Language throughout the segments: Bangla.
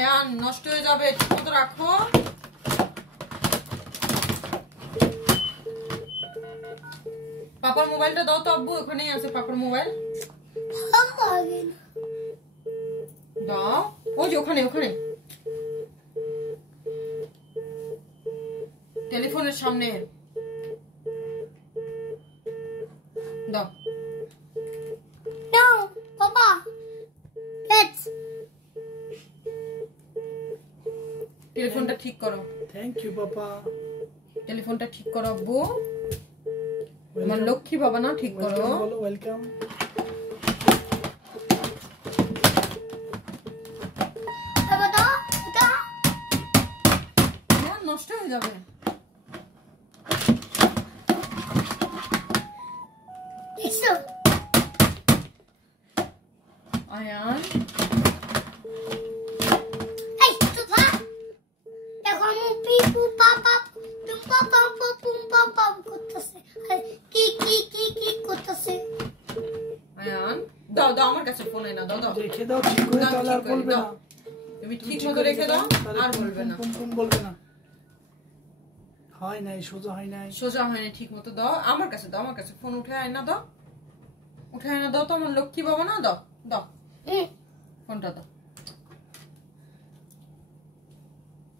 আয়ান নষ্ট হয়ে যাবে, ঠিক মতো রাখো। পাপার মোবাইলটা দাও তো আব্বু, ওখানেই আছে পাপার মোবাইল। দাও, ওই যে ওখানে ওখানে টেলিফোনের সামনে দাও। পাপা লেটস টেলিফোনটা ঠিক করো। Thank you papa. টেলিফোনটা ঠিক করো আব্বু, আমার লক্ষ্মী বাবা না, ঠিক করো। বলো ওয়েলকাম। নষ্ট হয়ে যাবে। আয়ান এই তুফা দেখো আমি পিপু পাপা তুম পাপা পুম পাপা করতেছে, কি কি কি কি করতেছে। আয়ান দাও দাও, আমার কাছে ফোন না, দাও দাও, রেখে দাও ঠিক করে, তাহলে আর বলবে না। তুমি ঠিক মতো রেখে দাও, আর বলবে না। কোন বলবে না। হয় নাই, সোজা হয় নাই, সোজা হয় না, ঠিক মতো দাও। আমার কাছে দাও, আমার কাছে ফোন উঠে আয় না, দাও উঠে আয় না, দাও তো, আমার লক্ষ্মী বাবা না, দাও দাও ফোনটা দাও।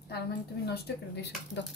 তার মানে তুমি নষ্ট করে দিয়েছো, দাও।